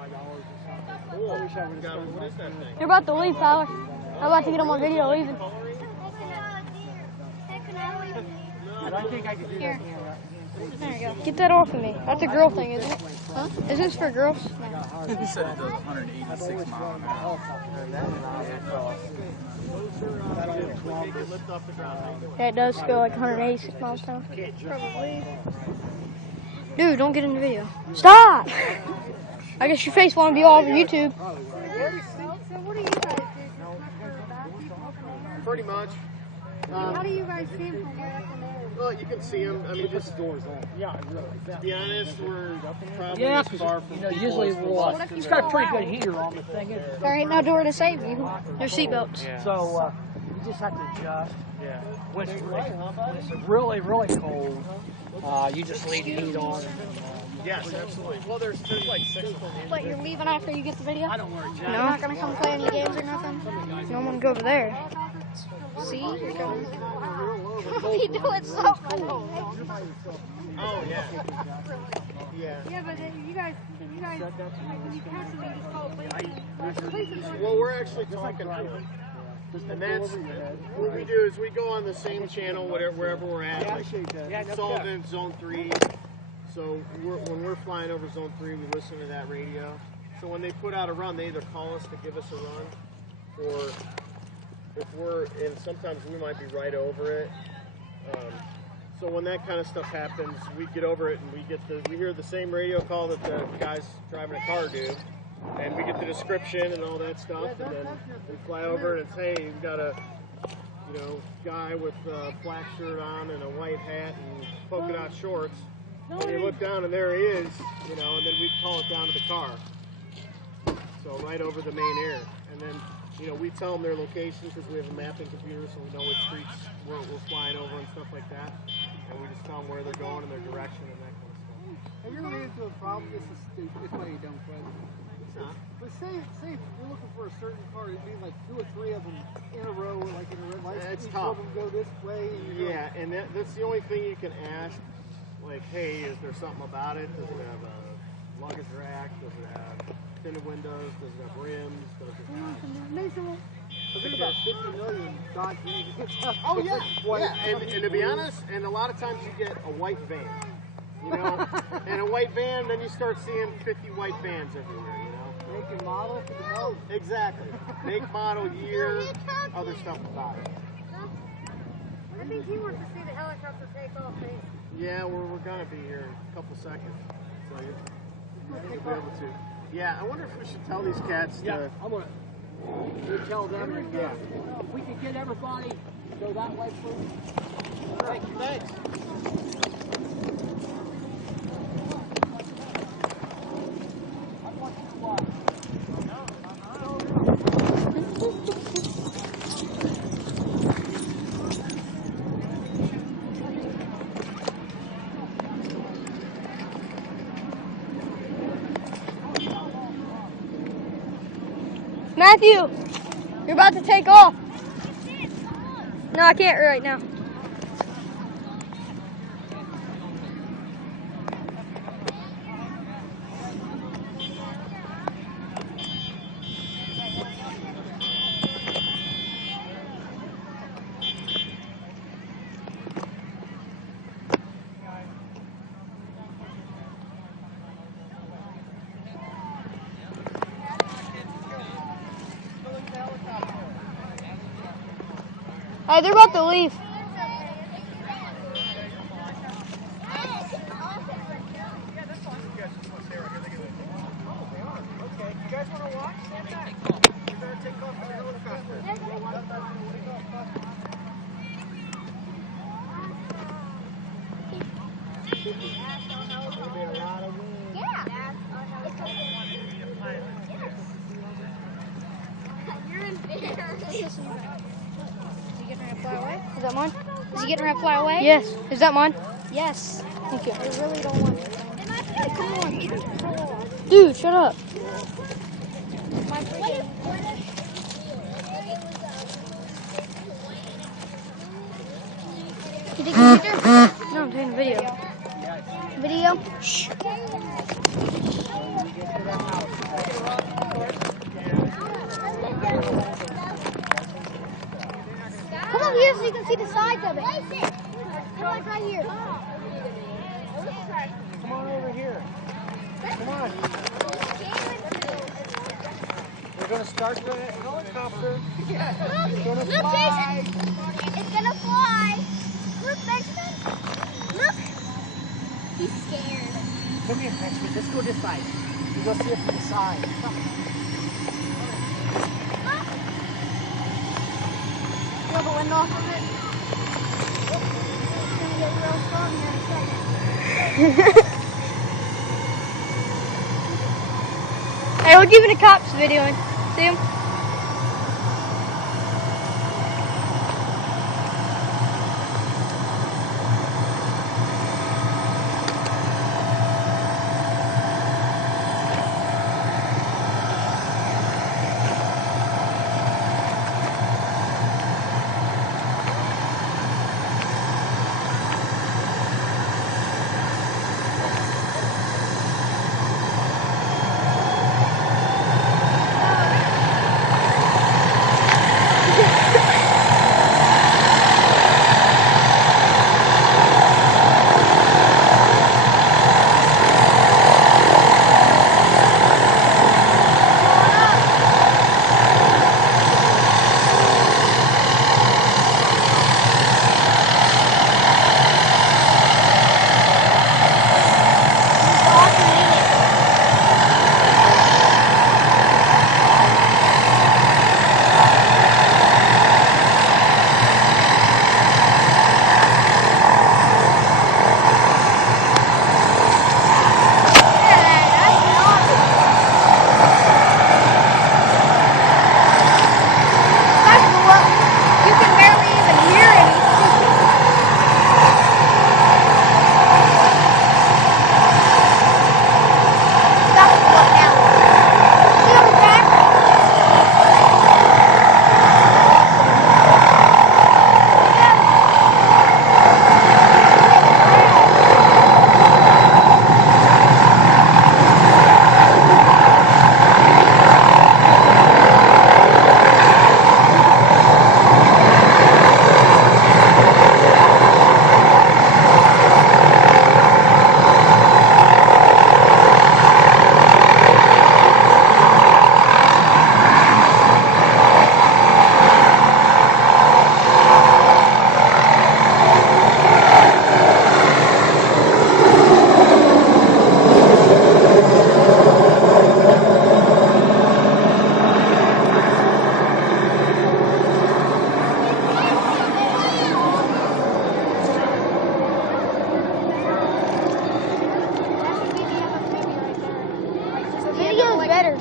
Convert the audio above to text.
What is that thing? You're about to leave, Tyler. I'm about to get on my video leaving. I think I could do that. There you go. Get that off of me. That's a girl thing, isn't it? Huh? Is this for girls? No. He said it does 186 miles an hour. Yeah, it does go like 186 miles an hour. Probably. Dude, don't get in the video. Stop! I guess your face won't be all over YouTube. So what do you guys do? Pretty much. How do you guys see him from where up in there? Well, you can see them. I mean, just doors on. Yeah, really. To be honest, we're probably Yeah, as far from usually we'll, he's got a pretty good heater on the thing. There ain't no door to save you. There's seatbelts. Yeah. So you just have to adjust. Yeah. When it's really, really cold, you just leave the heat on. Yes, absolutely. Well, there's like 6 of them. What, you're leaving after you get the video? I don't worry, Jack. No? You're not going to come play any games or nothing? You don't want to go over there. See? You're going. He doing something. Oh, yeah. Yeah. Yeah, but you guys, when you catch them, you just call police. Well, we're actually talking to them. And that's what we do is we go on the same channel wherever we're at. Like Sullivan, Zone 3. So when we're flying over Zone 3, we listen to that radio. So when they put out a run, they either call us to give us a run, or if we're, and sometimes we might be right over it. So when that kind of stuff happens, we get over it and we hear the same radio call that the guys driving a car do, and we get the description and all that stuff, and then we fly over and it's, hey, we've got a guy with a black shirt on and a white hat and polka dot shorts. And you look down and there he is, and then we call it down to the car. So right over the main air. And then, we tell them their location because we have a mapping computer, so we know what streets we're flying over and stuff like that. And we just tell them where they're going and their direction and that kind of stuff. Have you ever ran into a problem? This is stupid. It's why you don't play. But say if you're looking for a certain car, it'd be like 2 or 3 of them in a row, like in a red light. It's each tough. of them go this way. And And that's the only thing you can ask. Like, hey, is there something about it? Does it have a luggage rack? Does it have tinted windows? Does it have rims? Does it have... There's about 50 million Dodge vans. Oh, yeah. And to be honest, and a lot of times you get a white van. And a white van, then you start seeing 50 white vans everywhere, Make and model for the hell. Exactly. Make, model, year, other stuff about it. I think he wants to see the helicopter take off, please. Yeah, we're going to be here in a couple seconds. So you'll be able to. Yeah, I wonder if we should tell these cats Yeah, to... I'm going to tell them. If we can get everybody to go that way, please. Thanks. Matthew, you're about to take off. No, I can't right now. Hey, they're about to leave. Is that mine? Is he getting ready to fly away? Yes. Is that mine? Yes. Thank you. I really don't want it. Come on, get the control off. Dude, shut up. You take a picture? No, I'm taking a video. Video? Shh. of it. Like right here. Come on over here. Come on. We're going to start the helicopter. It's going to fly. It's gonna fly. Look, Benjamin. Look. He's scared. Come here, Benjamin. Let's go this side. You go see it from the side. Feel the wind off of it. It's gonna get real strong here in a second. Hey, we're giving the cops videoing. See him? Video's better.